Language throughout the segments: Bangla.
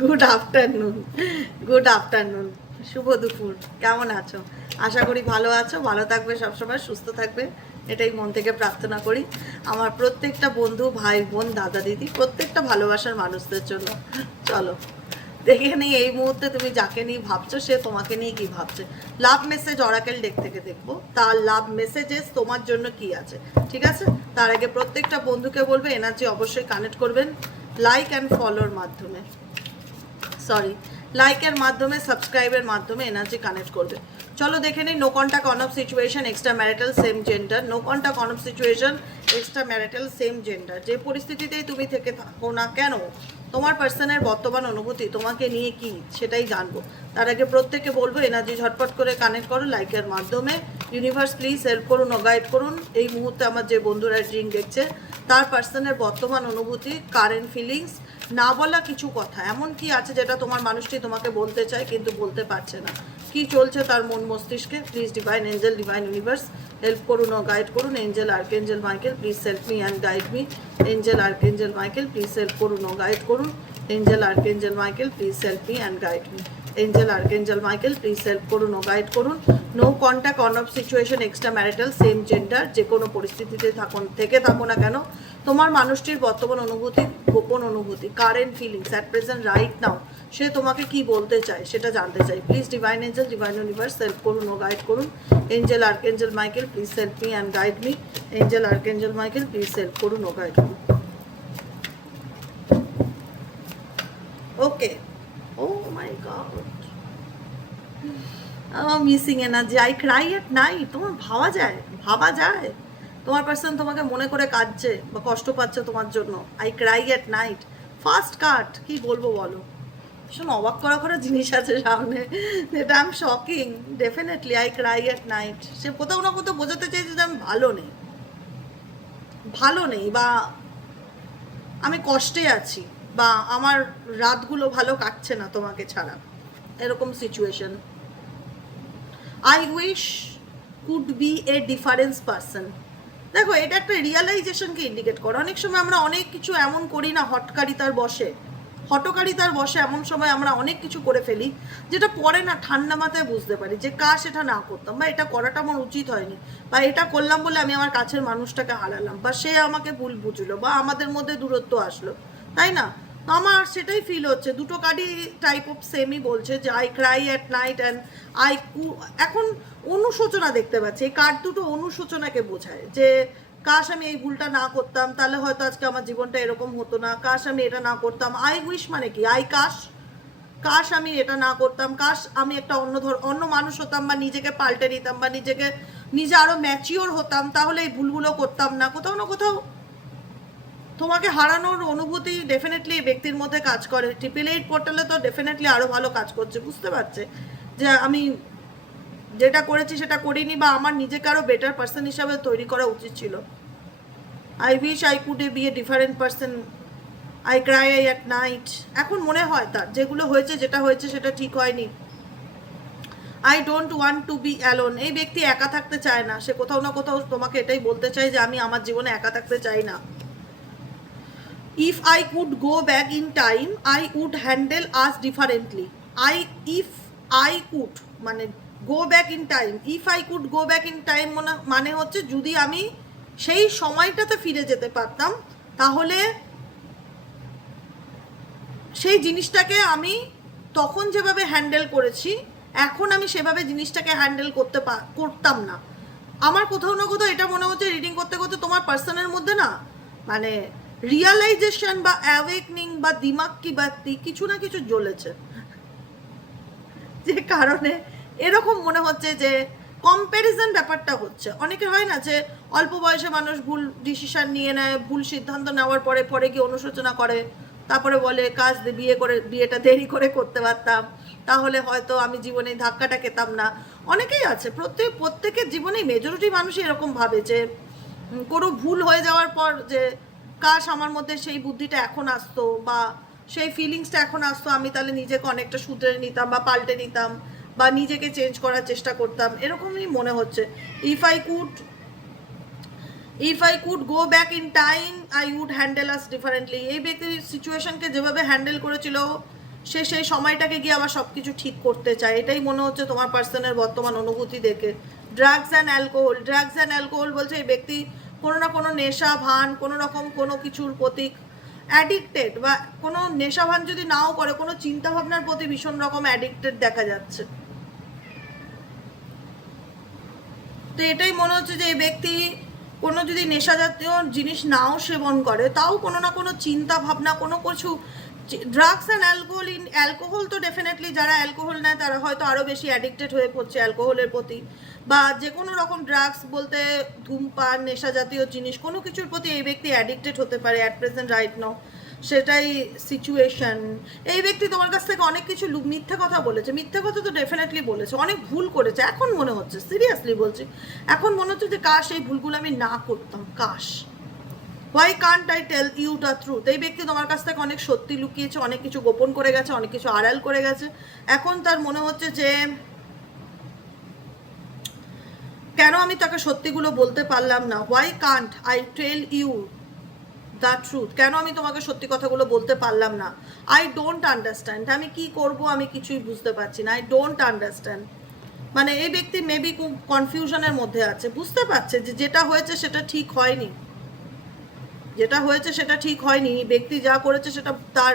গুড আফটারনুন, গুড আফটারনুন, শুভ দুপুর। কেমন আছো? আশা করি ভালো আছো, ভালো থাকবে, সবসময় সুস্থ থাকবে, এটাই মন থেকে প্রার্থনা করি আমার প্রত্যেকটা বন্ধু, ভাই বোন, দাদা দিদি, প্রত্যেকটা ভালোবাসার মানুষদের জন্য। চলো দেখে নিই এই মুহূর্তে তুমি যাকে নিয়ে ভাবছো সে তোমাকে নিয়ে কি ভাবছে। লাভ মেসেজ অরাকেল ডেক থেকে দেখবো তার লাভ মেসেজেস তোমার জন্য কি আছে, ঠিক আছে? তার আগে প্রত্যেকটা বন্ধুকে বলবে এনার্জি অবশ্যই কানেক্ট করবেন লাইক অ্যান্ড ফলোর মাধ্যমে, লাইকের মাধ্যমে, সাবস্ক্রাইবের মাধ্যমে এনার্জি কানেক্ট করবে। চলো দেখে নিই। No contact on off situation, extra marital same gender. No contact on off situation, extra marital same gender. যে পরিস্থিতিতেই তুমি থেকে থাকো না কেন, তোমার পার্সনের বর্তমান অনুভূতি তোমাকে নিয়ে কি সেটাই জানবো। তার আগে প্রত্যেকে বলবো এনার্জি ঝটপট করে কানেক্ট করো লাইকের মাধ্যমে। ইউনিভার্স প্লিজ হেল্প করুন ও গাইড করুন এই মুহূর্তে আমার যে বন্ধুরা ড্রিং দেখছে তার পার্সনের বর্তমান অনুভূতি, কারেন্ট ফিলিংস, না বলা কিছু কথা, এমন কি আছে যেটা তোমার মানুষটি তোমাকে বলতে চায় কিন্তু বলতে পারছে না, কি চলছে তার মন মস্তিষ্কে। Please divine angel, divine universe help করুন ও গাইড করুন। Angel archangel Michael please help me and guide me. Angel archangel Michael please help করুন ও গাইড করুন। Angel archangel Michael please help me and guide me. Angel archangel Michael please help করুন ও গাইড করুন। No contact on off situation, extra marital same gender. যে কোনো পরিস্থিতিতে থাকো না কেন, তোমার মানুষটির বর্তমান অনুভূতি, গোপন অনুভূতি, current feelings at present right now, সে তোমাকে কি বলতে চায় সেটা জানতে চাই। Please divine angel, divine universe help করুন ও গাইড করুন। Angel archangel Michael please help me and guide me. Angel archangel Michael please help করুন ও গাইড করুন। Okay, oh my God, missing energy. I cry at night. তোমার ভাবা যায় তোমার পার্সন তোমাকে মনে করে কাঁদছে বা কষ্ট পাচ্ছে তোমার জন্য। I cry at night, first কাট, কি বলবো বলো। ভীষণ অবাক করা জিনিস আছে সামনে, যেটা I am shocking. Definitely I cry at night. সে কোথাও না কোথাও বোঝাতে চাইছে যে আমি ভালো নেই বা আমি কষ্টে আছি বা আমার রাতগুলো ভালো কাটছে না তোমাকে ছাড়া, এরকম situation. I wish could be a difference person. দেখো এটা একটা রিয়ালাইজেশনকে ইন্ডিকেট করে। অনেক সময় আমরা অনেক কিছু এমন করি না, হটকারিতার বসে এমন সময় আমরা অনেক কিছু করে ফেলি যেটা পরে না ঠান্ডা মাথায় বুঝতে পারি যে কাশ এটা না করতাম, বা এটা করাটা আমার উচিত হয়নি, বা এটা করলাম বলে আমি আমার কাছের মানুষটাকে হারালাম, বা সে আমাকে ভুল বুঝলো, বা আমাদের মধ্যে দূরত্ব আসলো, তাই না? তো আমার সেটাই ফিল হচ্ছে। দুটো কার্ডই টাইপ অফ সেমই বলছে যে I cry at night and এখন অনুশোচনা দেখতে পাচ্ছি। এই কার্ড দুটো অনুশোচনাকে বোঝায় যে কাশ আমি এই ভুলটা না করতাম, তাহলে হয়তো আজকে আমার জীবনটা এরকম হতো না। কাশ আমি এটা না করতাম। আই উইশ মানে কি, কাশ আমি এটা না করতাম, কাশ আমি একটা অন্য মানুষ হতাম, বা নিজেকে পাল্টে নিতাম, বা নিজে আরো ম্যাচিওর হতাম, তাহলে এই ভুলগুলো করতাম না। কোথাও না কোথাও তোমাকে হারানোর অনুভূতি ডেফিনেটলি ব্যক্তির মধ্যে কাজ করে। ট্রিপল 8 পোর্টালে তো ডেফিনেটলি আরো ভালো কাজ করছে, বুঝতে পারছে যে আমি যেটা করেছি সেটা করিনি, বা আমার নিজেকে আরো বেটার পার্সন হিসাবে তৈরি করা উচিত ছিল। I wish I could be a different person. I cry at night. এখন মনে হয় তার যেটা হয়েছে সেটা ঠিক হয়নি। I don't want to be alone. এই ব্যক্তি একা থাকতে চায় না। সে কোথাও না কোথাও তোমাকে এটাই বলতে চায় যে আমি আমার জীবনে একা থাকতে চাই না। If I could go back in time I would handle us differently. If I could মানে go back in time, if I could go back in time মানে হচ্ছে যদি আমি সেই সময়টাতে ফিরে যেতে পারতাম, তাহলে সেই জিনিসটাকে আমি তখন যেভাবে হ্যান্ডেল করেছি এখন আমি সেভাবে জিনিসটাকে হ্যান্ডেল করতাম না। আমার কোথাও না কোথাও এটা মনে হচ্ছে রিডিং করতে করতে তোমার পার্সনের মধ্যে না মানে রিয়ালাইজেশন বা অ্যাওয়েকনিং বা দিমাগ কি বাত্তি কিছু না কিছু জ্বলেছে, যে কারণে এরকম মনে হচ্ছে যে কম্প্যারিজন ব্যাপারটা হচ্ছে। অনেকে হয় না যে অল্প বয়সে মানুষ ভুল ডিসিশন নিয়ে নেয়, ভুল সিদ্ধান্ত নেওয়ার পরে গিয়ে অনুশোচনা করে, তারপরে বলে কাজ বিয়েটা দেরি করে করতে পারতাম, তাহলে হয়তো আমি জীবনে ধাক্কাটা খেতাম না। অনেকেই আছে, প্রত্যেকের জীবনেই মেজরিটি মানুষই এরকম ভাবে যে কোনো ভুল হয়ে যাওয়ার পর যে কাশ আমার মধ্যে সেই বুদ্ধিটা এখন আসতো, বা সেই ফিলিংসটা এখন আসতো, আমি তাহলে নিজেকে অনেকটা শুধরে নিতাম বা পাল্টে নিতাম, বা নিজেকে চেঞ্জ করার চেষ্টা করতাম, এরকমই মনে হচ্ছে। If I could if I could go back in time I would handle us differently. এই ব্যক্তি সিচুয়েশনকে যেভাবে হ্যান্ডেল করেছিল সে সেই সময়টাকে গিয়ে আবার সব কিছু ঠিক করতে চায়, এটাই মনে হচ্ছে তোমার পার্সনের বর্তমান অনুভূতি দেখে। ড্রাগস অ্যান্ড অ্যালকোহল বলছে এই ব্যক্তি কোনো না কোনো নেশা ভান, কোনো রকম কোনো কিছুর প্রতি অ্যাডিক্টেড, বা কোনো নেশা ভান যদি নাও করে কোনো চিন্তাভাবনার প্রতি ভীষণ রকম অ্যাডিক্টেড দেখা যাচ্ছে। তো এটাই মনে হচ্ছে যে এই ব্যক্তি কোনো যদি নেশা জাতীয় জিনিস নাও সেবন করে তাও কোনো না কোনো চিন্তা ভাবনা কোনো কিছু। ড্রাগস অ্যান্ড অ্যালকোহল তো ডেফিনেটলি যারা অ্যালকোহল নেয় তারা হয়তো আরও বেশি অ্যাডিক্টেড হয়ে পড়ছে অ্যালকোহলের প্রতি, বা যে কোনো রকম ড্রাগস বলতে ধূমপান নেশা জাতীয় জিনিস কোনো কিছুর প্রতি এই ব্যক্তি অ্যাডিক্টেড হতে পারে অ্যাট প্রেজেন্ট রাইট নাও, সেটাই সিচুয়েশন। এই ব্যক্তি তোমার কাছ থেকে অনেক কিছু মিথ্যে কথা বলেছে, মিথ্যে কথা তো ডেফিনেটলি বলেছে, অনেক ভুল করেছে। এখন মনে হচ্ছে, সিরিয়াসলি বলছি, এখন মনে হচ্ছে যে কাশ এই ভুলগুলো আমি না করতাম, কাশ। Why can't I tell you the truth. এই ব্যক্তি তোমার কাছ থেকে অনেক সত্যি লুকিয়েছে, অনেক কিছু গোপন করে গেছে, অনেক কিছু আড়াল করে গেছে। এখন তার মনে হচ্ছে যে কেন আমি তাকে সত্যিগুলো বলতে পারলাম না। Why can't I tell you the truth, কেন আমি তোমাকে সত্যি কথাগুলো বলতে পারলাম না। আই ডোন্ট আন্ডারস্ট্যান্ড, আমি কি করব আমি কিছুই বুঝতে পারছি না। আই ডোন্ট আন্ডারস্ট্যান্ড মানে এই ব্যক্তি মেবি খুব কনফিউশনের মধ্যে আছে, বুঝতে পারছে যে যেটা হয়েছে সেটা ঠিক হয়নি, যেটা হয়েছে সেটা ঠিক হয়নি। ব্যক্তি যা করেছে সেটা তার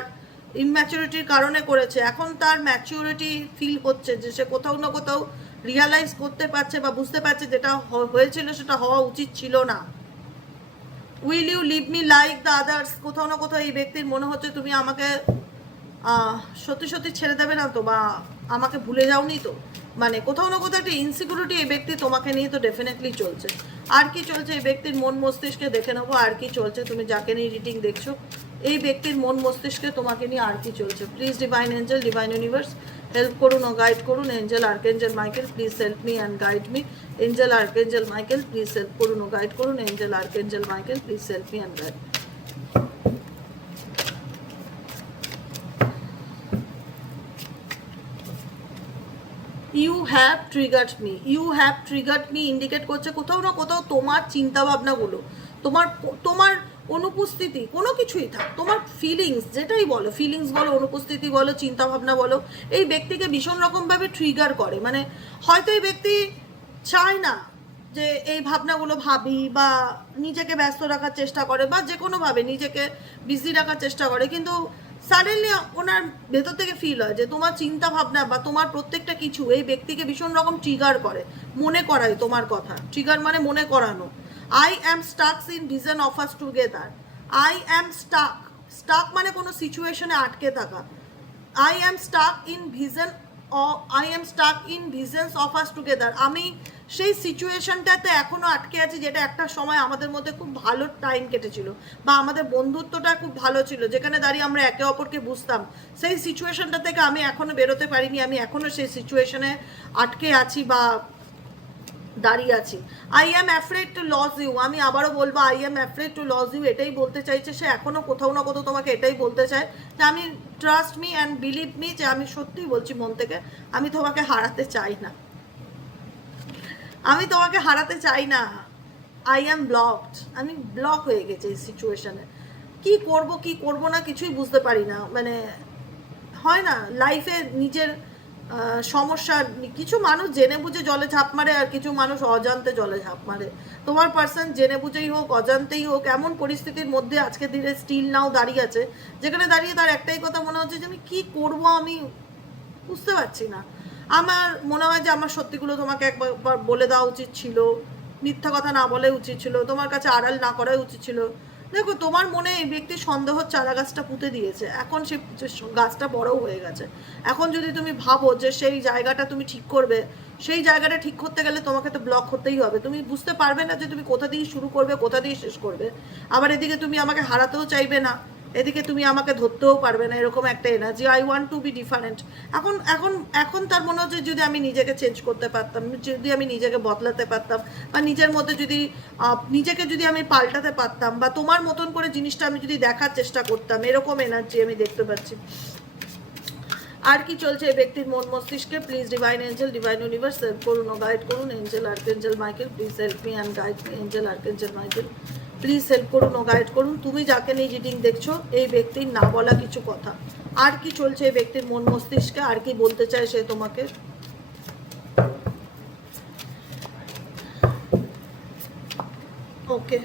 ইনম্যাচুরিটির কারণে করেছে। এখন তার ম্যাচুরিটি ফিল হচ্ছে যে সে কোথাও না কোথাও রিয়ালাইজ করতে পারছে বা বুঝতে পারছে যেটা হয়েছিল সেটা হওয়া উচিত ছিল না। Will you leave me like the others, কোথাও না কোথাও এই ব্যক্তির মনে হচ্ছে তুমি আমাকে সত্যি সত্যি ছেড়ে দেবে না তো, বা আমাকে ভুলে যাওনি তো। মানে কোথাও না কোথাও একটা ইনসিকিউরিটি এই ব্যক্তি তোমাকে নিয়ে তো ডেফিনেটলি চলছে। আর কি চলছে এই ব্যক্তির মন মস্তিষ্কে দেখে নেবো, আর কি চলছে তুমি যাকে নিয়ে রিডিং দেখছো এই ব্যক্তির মন মস্তিষ্কে তোমাকে নিয়ে আর কি চলছে। Please divine angel, divine universe help করুন ও গাইড করুন। Angel archangel Michael please help me and guide me. Angel archangel Michael please help করুন ও গাইড করুন। Angel archangel Michael please help me and guide. You have triggered me, you have triggered me indicate করছে কোথাও না কোথাও তোমার চিন্তাভাবনাগুলো, তোমার তোমার অনুপস্থিতি, কোনো কিছুই থাক, তোমার ফিলিংস যেটাই বলো, ফিলিংস বলো, অনুপস্থিতি বলো, চিন্তাভাবনা বলো, এই ব্যক্তিকে ভীষণ রকমভাবে ট্রিগার করে। মানে হয়তো এই ব্যক্তি চায় না যে এই ভাবনাগুলো ভাবি, বা নিজেকে ব্যস্ত রাখার চেষ্টা করে, বা যে কোনোভাবে নিজেকে বিজি রাখার চেষ্টা করে, কিন্তু সাডেনলি ওনার ভেতর থেকে ফিল হয় যে তোমার চিন্তা ভাবনা বা তোমার প্রত্যেকটা কিছু এই ব্যক্তিকে ভীষণ রকম ট্রিগার করে, মনে করায় তোমার কথা। ট্রিগার মানে মনে করানো। I am stucks in vision of us together. I am stuck, stuck মানে কোনো সিচুয়েশনে আটকে থাকা। I am stuck in vision, I am stuck in visions of us together. আমি সেই সিচুয়েশনটাতে এখনও আটকে আছি যেটা একটা সময় আমাদের মধ্যে খুব ভালো টাইম কেটেছিল, বা আমাদের বন্ধুত্বটা খুব ভালো ছিল, যেখানে দাঁড়িয়ে আমরা একে অপরকে বুঝতাম। সেই সিচুয়েশনটা থেকে আমি এখনও বেরোতে পারিনি, আমি এখনও সেই সিচুয়েশনে আটকে আছি বা দাঁড়িয়ে আছি। I am afraid to lose you, আমি আবারও বলবো I am afraid to lose you, এটাই বলতে চাইছে সে এখনও কোথাও না কোথাও তোমাকে এটাই বলতে চায় যে আমি trust me and believe me, যে আমি সত্যিই বলছি মন থেকে আমি তোমাকে হারাতে চাই না, আমি তোমাকে হারাতে চাই না। আই অ্যাম ব্লকড, আমি ব্লক হয়ে গেছি এই সিচুয়েশনে। কি করব কি করব না কিছুই বুঝতে পারি না। মানে হয় না লাইফে নিজের সমস্যা, কিছু মানুষ জেনে বুঝে জলে ঝাঁপ মারে, আর কিছু মানুষ অজান্তে জলে ঝাঁপ মারে। তোমার পার্সন জেনে বুঝেই হোক অজান্তেই হোক এমন পরিস্থিতির মধ্যে আজকে দিনে স্টিল নাও দাঁড়িয়ে আছে, যেখানে দাঁড়িয়ে তার একটাই কথা মনে হচ্ছে যে আমি কী করবো আমি বুঝতে পারছি না। আমার মনে হয় যে আমার সত্যিগুলো তোমাকে একবার বলে দেওয়া উচিত ছিল, মিথ্যা কথা না বলে উচিত ছিল, তোমার কাছে আড়াল না করাই উচিত ছিল। দেখো তোমার মনে এই ব্যক্তি সন্দেহ চারা গাছটা পুঁতে দিয়েছে, এখন সে গাছটা বড়ও হয়ে গেছে। এখন যদি তুমি ভাবো যে সেই জায়গাটা তুমি ঠিক করবে, সেই জায়গাটা ঠিক করতে গেলে তোমাকে তো ব্লক হতেই হবে। তুমি বুঝতে পারবে না যে তুমি কোথা দিয়ে শুরু করবে কোথা দিয়ে শেষ করবে। আবার এদিকে তুমি আমাকে হারাতেও চাইবে না, এদিকে তুমি আমাকে ধরতেও পারবে না, এরকম একটা energy. I want to B different. এখন এখন এখন তার মনে হচ্ছে যদি আমি নিজেকে চেঞ্জ করতে পারতাম, যদি আমি নিজেকে বদলাতে পারতাম, বা নিজের মধ্যে যদি নিজেকে যদি আমি পাল্টাতে পারতাম, বা তোমার মতন করে জিনিসটা আমি যদি দেখার চেষ্টা করতাম, এরকম এনার্জি আমি দেখতে পাচ্ছি। আর কি চলছে এই ব্যক্তির মন মস্তিষ্কে? Please divine angel, divine universe help করুন ও গাইড করুন। Angel archangel Michael please help me and guide me. Angel archangel Michael please help করুন ও গাইড করুন। তুমি যাকে নিয়ে রিডিং দেখছো এই ব্যক্তির না বলা কিছু কথা, আর কি চলছে এই ব্যক্তির মন মস্তিষ্কে, আর কি বলতে চায় সে তোমাকে? ওকে,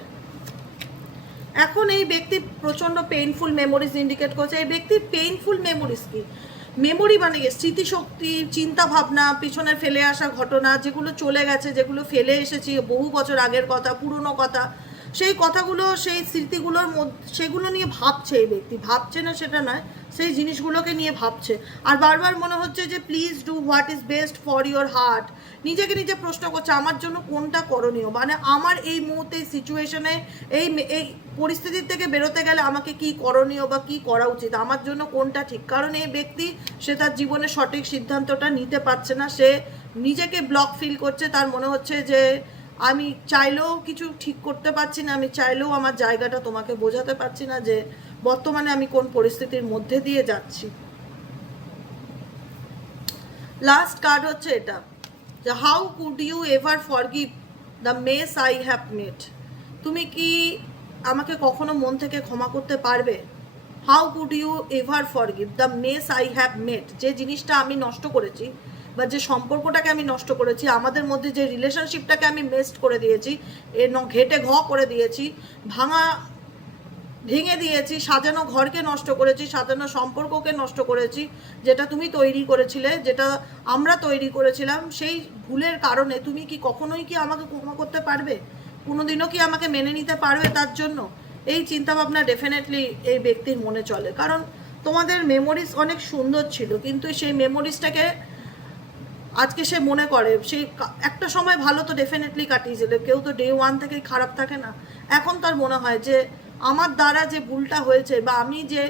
এখন এই ব্যক্তি প্রচন্ড পেইনফুল মেমোরিজ ইন্ডিকেট করছে। এই ব্যক্তির পেইনফুল মেমোরিজ কি? মেমোরি মানে স্মৃতিশক্তি, চিন্তা ভাবনা, পিছনে ফেলে আসা ঘটনা, যেগুলো চলে গেছে, যেগুলো ফেলে এসেছি বহু বছর আগের কথা, পুরনো কথা, সেই কথাগুলো, সেই স্মৃতিগুলোর মধ্যে সেগুলো নিয়ে ভাবছে এই ব্যক্তি। ভাবছে না সেটা নয়, সেই জিনিসগুলোকে নিয়ে ভাবছে। আর বারবার মনে হচ্ছে যে please do what is best for your heart. নিজেকে নিজে প্রশ্ন করছে আমার জন্য কোনটা করণীয়, মানে আমার এই মুহূর্তে এই সিচুয়েশনে এই এই পরিস্থিতির থেকে বেরোতে গেলে আমাকে কি করণীয় বা কি করা উচিত, আমার জন্য কোনটা ঠিক। কারণ এই ব্যক্তি সে তার জীবনে সঠিক সিদ্ধান্তটা নিতে পারছে না, সে নিজেকে ব্লক ফিল করছে। তার মনে হচ্ছে যে আমি চাইলেও কিছু ঠিক করতে পারছি না, আমি চাইলেও আমার জায়গাটা তোমাকে বোঝাতে পারছি না যে বর্তমানে আমি কোন পরিস্থিতির মধ্যে দিয়ে যাচ্ছি। লাস্ট কার্ড হচ্ছে এটা, যে how could you ever forgive the mess I have made. তুমি কি আমাকে কখনো মন থেকে ক্ষমা করতে পারবে? How could you ever forgive the mess I have made. যে জিনিসটা আমি নষ্ট করেছি বা যে সম্পর্কটাকে আমি নষ্ট করেছি, আমাদের মধ্যে যে রিলেশনশিপটাকে আমি মেস্ট করে দিয়েছি, ঘেটে ঘ করে দিয়েছি, ভেঙে দিয়েছি, সাজানো ঘরকে নষ্ট করেছি, সাজানো সম্পর্ককে নষ্ট করেছি, যেটা তুমি তৈরি করেছিলে, যেটা আমরা তৈরি করেছিলাম, সেই ভুলের কারণে তুমি কি কখনোই কি আমাকে ক্ষমা করতে পারবে? কোনোদিনও কি আমাকে মেনে নিতে পারবে তার জন্য? এই চিন্তাভাবনা ডেফিনেটলি এই ব্যক্তির মনে চলে। কারণ তোমাদের মেমোরিজ অনেক সুন্দর ছিল, কিন্তু সেই মেমোরিজটাকে আজকে সে মনে করে, সেই একটা সময় ভালো তো ডেফিনেটলি কাটিয়েছিল, কেউ তো ডে ওয়ান থেকেই খারাপ থাকে না। এখন তার মনে হয় যে আমার দ্বারা যে ভুলটা হয়েছে, বা আমি যে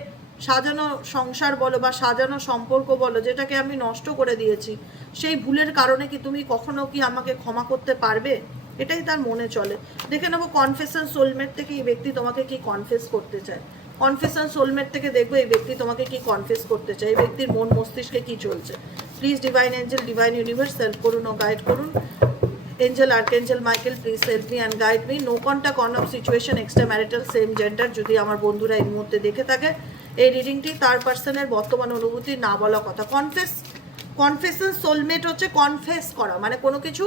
সাজানো সংসার বলো বা সাজানো সম্পর্ক বলো, যেটাকে আমি নষ্ট করে দিয়েছি, সেই ভুলের কারণে কি তুমি কখনো কি আমাকে ক্ষমা করতে পারবে? এটাই তার মনে চলে। দেখে নেবো কনফেশন সোলমেট থেকে এই ব্যক্তি তোমাকে কি কনফেস করতে চায়। কনফেশন সোলমেট থেকে দেখবো এই ব্যক্তি তোমাকে কি কনফেস করতে চায়, এই ব্যক্তির মন মস্তিষ্কে কি চলছে। Please divine angel, divine universe help করুন ও গাইড করুন। Angel archangel Michael please help me and guide me. No contact, on off situation, extra marital, same gender. যদি আমার বন্ধুরা এই মুহূর্তে দেখে থাকে, এই রিডিংটি তার পার্সনের বর্তমান অনুভূতি না বলা কথা। কনফেশন সোলমেট হচ্ছে কনফেস করা, মানে কোনো কিছু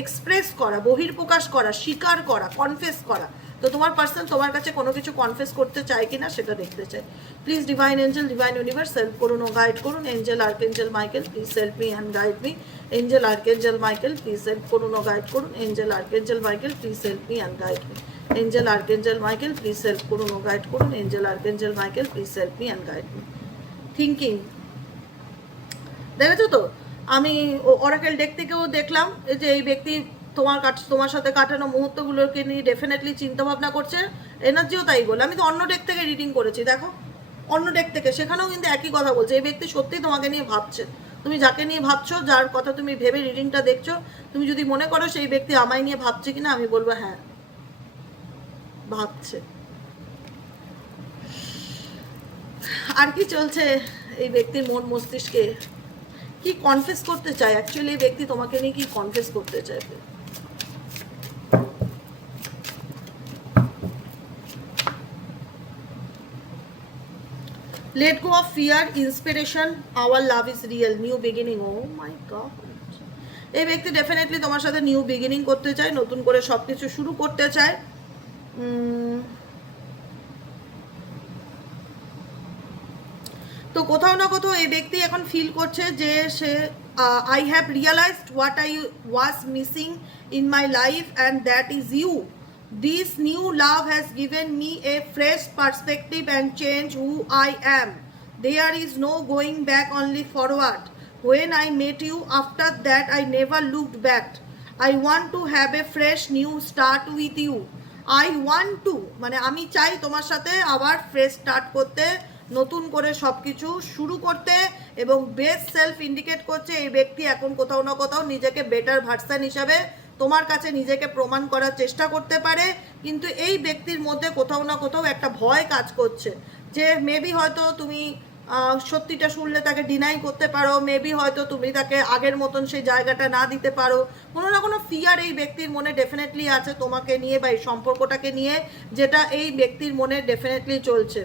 এক্সপ্রেস করা, বহির্প্রকাশ করা, স্বীকার করা, কনফেস করা। তো তোমার পার্সন তোমার কাছে কোনো কিছু কনফেস করতে চায় কিনা সেটা দেখতে চাই। Please divine angel, divine universe help করুন ও গাইড করুন। Angel archangel Michael please help me and guide me. Angel archangel Michael please help করুন ও গাইড করুন। Angel archangel Michael please help me and guide me. Angel archangel Michael please help করুন ও গাইড করুন। Angel archangel Michael please help me and guide me. Thinking, দেখেছো তো, আমি অরাকেল ডেক থেকেও দেখলাম যে এই ব্যক্তি তোমার সাথে কাটানো মুহূর্তগুলোকে নিয়ে ডেফিনেটলি চিন্তা ভাবনা করছে, এনার্জিও তাই বলে। আমি তো অন্য ডেক থেকে রিডিং করেছি, দেখো অন্য ডেক থেকে, সেখানেও কিন্তু একই কথা বলছে। এই ব্যক্তি সত্যিই তোমাকে নিয়ে ভাবছে। তুমি যাকে নিয়ে ভাবছো, যার কথা তুমি ভেবে রিডিংটা দেখছো, তুমি যদি মনে করো সেই ব্যক্তি আমায় নিয়ে ভাবছে কিনা, আমি বলবো হ্যাঁ ভাবছে। আর কি চলছে এই ব্যক্তির মন মস্তিষ্কে, কি কনফেস করতে চায় অ্যাকচুয়ালি এই ব্যক্তি তোমাকে নিয়ে, কি কনফেস করতে চাইবে? Let go of fear, inspiration, our love is real, new beginning. Oh my God. এই ব্যক্তি ডেফিনেটলি তোমার সাথে নিউ বিগিনিং করতে চায়, নতুন করে সবকিছু শুরু করতে চায়। তো কোথাও না কোথাও এই ব্যক্তি এখন ফিল করছে যে সে I have realised what I was missing in my life and that is you. This new love has given me a fresh perspective and change who I am. There is no going back, only forward. When I met you, after that I never looked back. I want to have a fresh new start with you. I want to, মানে আমি চাই তোমার সাথে আবার ফ্রেশ স্টার্ট করতে, নতুন করে সব কিছু শুরু করতে। এবং বেস্ট সেলফ ইন্ডিকেট করছে এই ব্যক্তি এখন কোথাও না কোথাও নিজেকে বেটার ভার্সন হিসাবে তোমার কাছে নিজেকে প্রমাণ করার চেষ্টা করতে পারে। কিন্তু এই ব্যক্তির মধ্যে কোথাও না কোথাও একটা ভয় কাজ করছে যে মেবি হয়তো তুমি সত্যিটা শুনলে তাকে ডিনাই করতে পারো, মেবি হয়তো তুমি তাকে আগের মতন সেই জায়গাটা না দিতে পারো, কোনো না কোনো ফিয়ার এই ব্যক্তির মনে ডেফিনেটলি আছে তোমাকে নিয়ে বা এই সম্পর্কটাকে নিয়ে, যেটা এই ব্যক্তির মনে ডেফিনেটলি চলছে।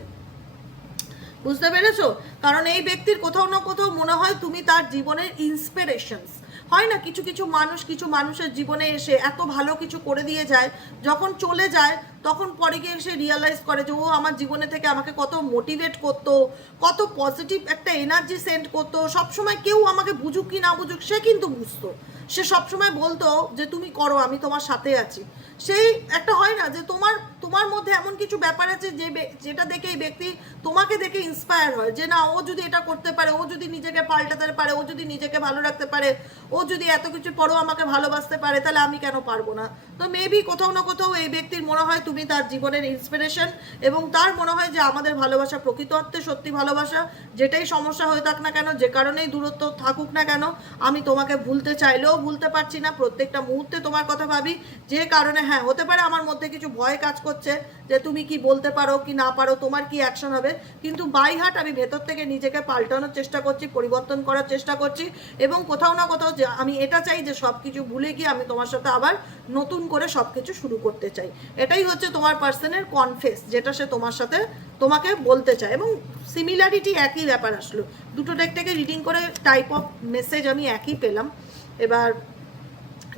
বুঝতে পেরেছো? কারণ এই ব্যক্তির কোথাও না কোথাও মনে হয় তুমি তার জীবনের ইন্সপিরেশনস। হয় না, কিছু কিছু মানুষ কিছু মানুষের জীবনে এসে এত ভালো কিছু করে দিয়ে যায়, যখন চলে যায় তখন পরে গিয়ে সে রিয়ালাইজ করে যে ও আমার জীবনে থেকে আমাকে কত মোটিভেট করতো, কত পজিটিভ একটা এনার্জি সেন্ড করতো, সবসময় কেউ আমাকে বুঝুক কি না বুঝুক সে কিন্তু বুঝতো, সে সবসময় বলতো যে তুমি করো, আমি তোমার সাথে আছি। সেই একটা হয় না যে তোমার তোমার মধ্যে এমন কিছু ব্যাপার আছে যেটা দেখে এই ব্যক্তি তোমাকে দেখে ইন্সপায়ার হয়, যে না ও যদি এটা করতে পারে, ও যদি নিজেকে পাল্টাতে পারে, ও যদি নিজেকে ভালো রাখতে পারে, ও যদি এত কিছু পরেও আমাকে ভালোবাসতে পারে, তাহলে আমি কেন পারবো না? তো মেবি কোথাও না কোথাও এই ব্যক্তির মনে হয় তুমি তার জীবনের ইন্সপিরেশন, এবং তার মনে হয় যে আমাদের ভালোবাসা প্রকৃত অর্থে সত্যি ভালোবাসা, যেটাই সমস্যা হয়ে থাক না কেন, যে কারণেই দূরত্ব থাকুক না কেন, আমি তোমাকে ভুলতে চাইলেও ভুলতে পারছি না, প্রত্যেকটা মুহূর্তে তোমার কথা ভাবি, যে কারণে হ্যাঁ হতে পারে আমার মধ্যে কিছু ভয় কাজ করছে যে তুমি কি বলতে পারো কি না পারো, তোমার কি অ্যাকশন হবে, কিন্তু বাই হার্ট আমি ভেতর থেকে নিজেকে পাল্টানোর চেষ্টা করছি, পরিবর্তন করার চেষ্টা করছি, এবং কোথাও না কোথাও যে আমি এটা চাই যে সব কিছু ভুলে গিয়ে আমি তোমার সাথে আবার নতুন করে সব কিছু শুরু করতে চাই। এটাই হচ্ছে তোমার পার্সনের কনফেস, যেটা সে তোমার সাথে তোমাকে বলতে চায়, এবং সিমিলারিটি একই ব্যাপার আসলো, দুটো ডেক থেকে রিডিং করে টাইপ অফ মেসেজ আমি একই পেলাম। এবার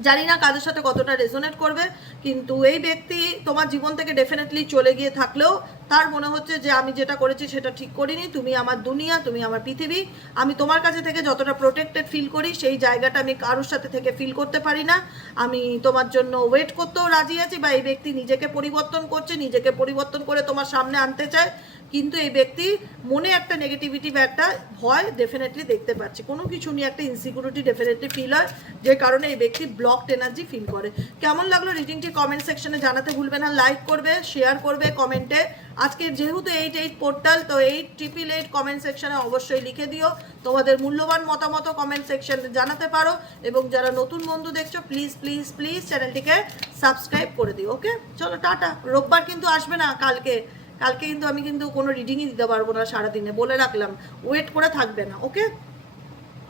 জানি না কাদের সাথে কতটা রেজোনেট করবে, কিন্তু এই ব্যক্তি তোমার জীবন থেকে ডেফিনেটলি চলে গিয়ে থাকলেও তার মনে হচ্ছে যে আমি যেটা করেছি সেটা ঠিক করিনি, তুমি আমার দুনিয়া, তুমি আমার পৃথিবী, আমি তোমার কাছে থেকে যতটা প্রোটেক্টেড ফিল করি সেই জায়গাটা আমি কারোর সাথে থেকে ফিল করতে পারি না। আমি তোমার জন্য ওয়েট করতেও রাজি আছি, বা এই ব্যক্তি নিজেকে পরিবর্তন করছে, নিজেকে পরিবর্তন করে তোমার সামনে আনতে চায়, কিন্তু এই ব্যক্তি মনে একটা নেগেটিভিটি বা একটা ভয় ডেফিনেটলি দেখতে পাচ্ছি, কোনো কিছু নিয়ে একটা ইনসিকিউরিটি ডেফিনেটলি ফিল হয়, যে কারণে এই ব্যক্তি ব্লকড এনার্জি ফিল করে। কেমন লাগলো রিডিংটি কমেন্ট সেকশনে জানাতে ভুলবে না, লাইক করবে, শেয়ার করবে কমেন্টে। আজকে যেহেতু 8 পোর্টাল, তো 888 কমেন্ট সেকশনে অবশ্যই লিখে দিও তোমাদের মূল্যবান মতামত, কমেন্ট সেকশনে জানাতে পারো, এবং যারা নতুন বন্ধু দেখছো প্লিজ প্লিজ প্লিজ চ্যানেলটিকে সাবস্ক্রাইব করে দিও। ওকে, চলো টাটা। রোববার কিন্তু আসবে না, কালকে কিন্তু আমি কিন্তু কোনো রিডিংই দিতে পারবো না সারাদিনে, বলে রাখলাম, ওয়েট করে থাকবে না। ওকে।